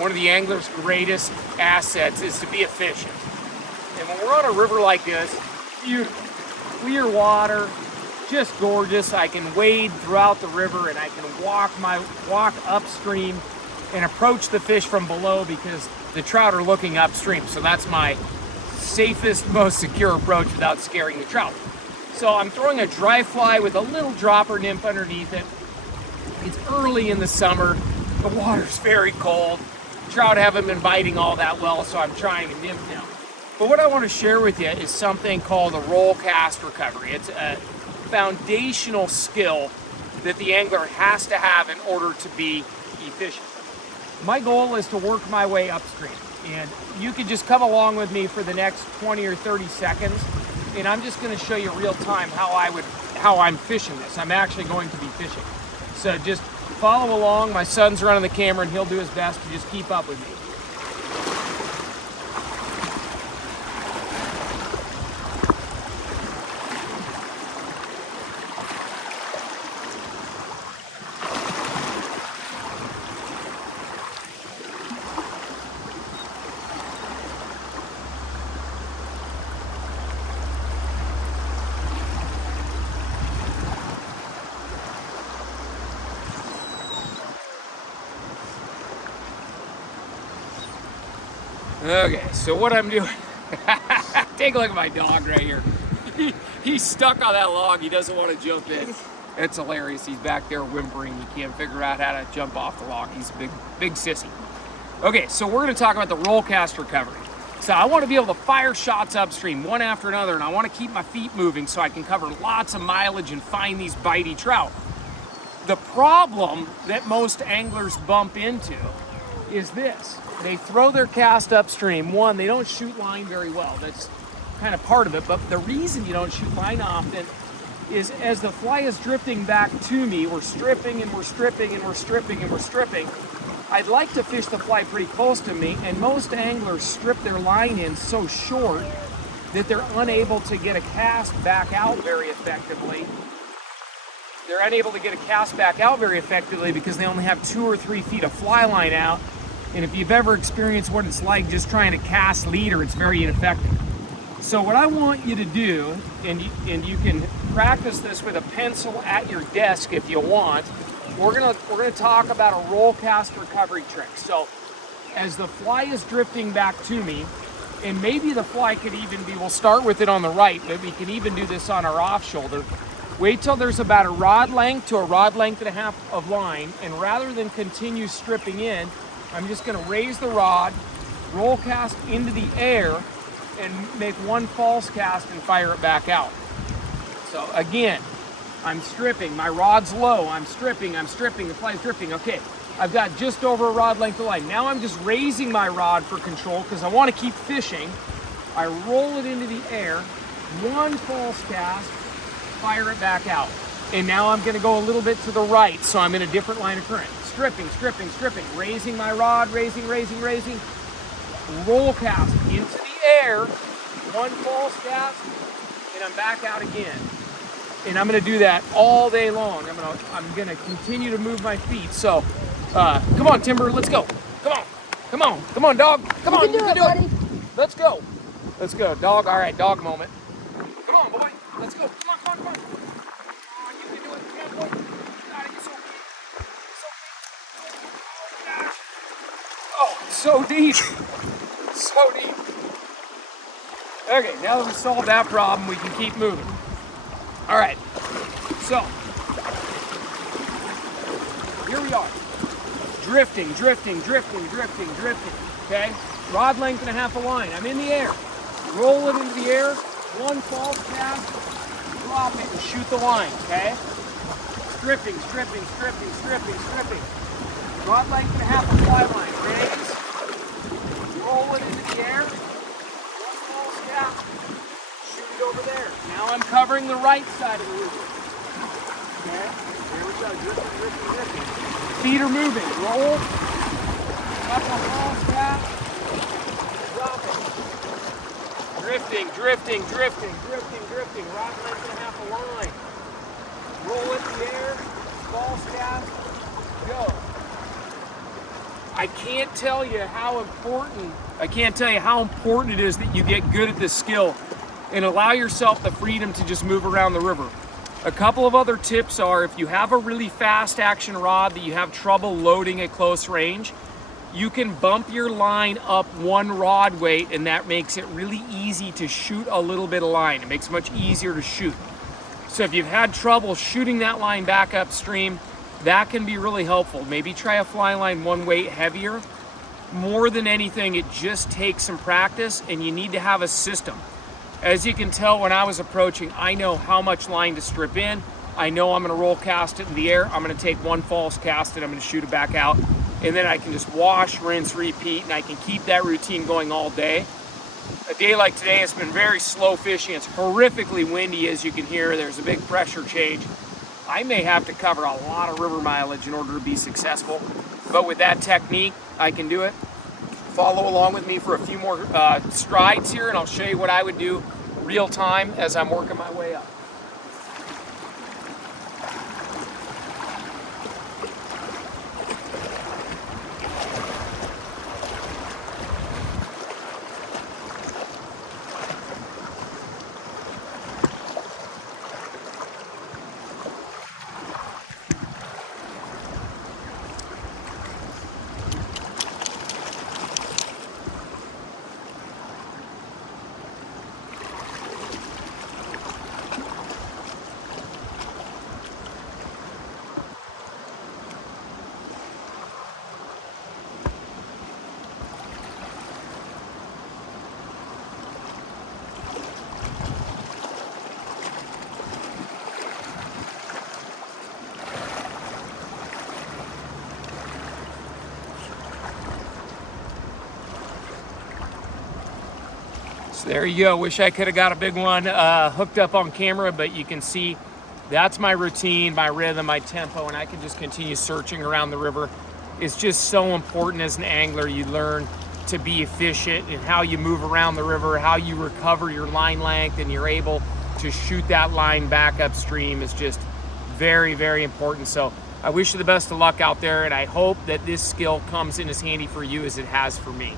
one of the angler's greatest assets is to be efficient. And when we're on a river like this, beautiful, clear water, just gorgeous. I can wade throughout the river and I can walk upstream and approach the fish from below because the trout are looking upstream. So that's my safest, most secure approach without scaring the trout. So I'm throwing a dry fly with a little dropper nymph underneath it. It's early in the summer. The water's very cold. Trout haven't been biting all that well, so I'm trying a nymph now. But what I want to share with you is something called a roll cast recovery. It's a foundational skill that the angler has to have in order to be efficient. My goal is to work my way upstream, and you could just come along with me for the next 20 or 30 seconds, and I'm just going to show you real time how I'm fishing this. I'm actually going to be fishing. So just follow along. My son's running the camera and he'll do his best to just keep up with me. Okay, so what I'm doing, take a look at my dog right here. He's stuck on that log. He doesn't want to jump in. It's hilarious. He's back there whimpering. He can't figure out how to jump off the log. He's a big sissy. Okay, so we're going to talk about the roll cast recovery. So I want to be able to fire shots upstream one after another, and I want to keep my feet moving so I can cover lots of mileage and find these bitey trout. The problem that most anglers bump into is this. They throw their cast upstream. One, they don't shoot line very well. That's kind of part of it. But the reason you don't shoot line often is as the fly is drifting back to me, we're stripping and we're stripping and we're stripping and we're stripping. I'd like to fish the fly pretty close to me, and most anglers strip their line in so short that they're unable to get a cast back out very effectively. They're unable to get a cast back out very effectively because they only have 2 or 3 feet of fly line out. And if you've ever experienced what it's like just trying to cast leader, it's very ineffective. So what I want you to do, and you can practice this with a pencil at your desk if you want, we're gonna talk about a roll cast recovery trick. So as the fly is drifting back to me, and maybe the fly could even be, we'll start with it on the right, but we can even do this on our off shoulder. Wait till there's about a rod length to a rod length and a half of line, and rather than continue stripping in, I'm just going to raise the rod, roll cast into the air, and make one false cast and fire it back out. So again, I'm stripping, my rod's low, I'm stripping, the fly's drifting. Okay, I've got just over a rod length of line. Now I'm just raising my rod for control because I want to keep fishing. I roll it into the air, one false cast, fire it back out. And now I'm going to go a little bit to the right, so I'm in a different line of current. Stripping, raising my rod, raising, roll cast into the air, one false cast, and I'm back out again. And I'm gonna do that all day long. I'm gonna continue to move my feet. So, come on, Timber, let's go. Come on, dog. Come on, you can do it. Let's go, dog. All right, dog moment. Come on, boy, let's go. Come on. You can do it. Yeah, boy. God, you're so deep. Oh, so deep. Okay, now that we solved that problem, we can keep moving. All right, so here we are. Drifting, okay? Rod length and a half a line. I'm in the air. Roll it into the air, one false cast, drop it and shoot the line, okay? Stripping. Rod length and a half a fly line. Raise, roll it into the air, one false cast, shoot it over there. Now I'm covering the right side of the river. Okay, here we go, drifting. Feet are moving, roll, couple of false cast, drop it. Drifting, rod length and a half a line. Roll it in the air, false cast, go. I can't tell you how important it is that you get good at this skill and allow yourself the freedom to just move around the river. A couple of other tips are, if you have a really fast action rod that you have trouble loading at close range, you can bump your line up one rod weight, and that makes it really easy to shoot a little bit of line. It makes it much easier to shoot. So if you've had trouble shooting that line back upstream, that can be really helpful. Maybe try a fly line one weight heavier. More than anything, it just takes some practice, and you need to have a system. As you can tell, when I was approaching, I know how much line to strip in. I know I'm gonna roll cast it in the air. I'm gonna take one false cast and I'm gonna shoot it back out. And then I can just wash, rinse, repeat, and I can keep that routine going all day. A day like today has been very slow fishing. It's horrifically windy, as you can hear. There's a big pressure change. I may have to cover a lot of river mileage in order to be successful, but with that technique, I can do it. Follow along with me for a few more strides here, and I'll show you what I would do real time as I'm working my way up. So there you go. Wish I could have got a big one hooked up on camera, but you can see that's my routine, my rhythm, my tempo, and I can just continue searching around the river. It's just so important as an angler. You learn to be efficient in how you move around the river, how you recover your line length, and you're able to shoot that line back upstream is just very, very important. So I wish you the best of luck out there, and I hope that this skill comes in as handy for you as it has for me.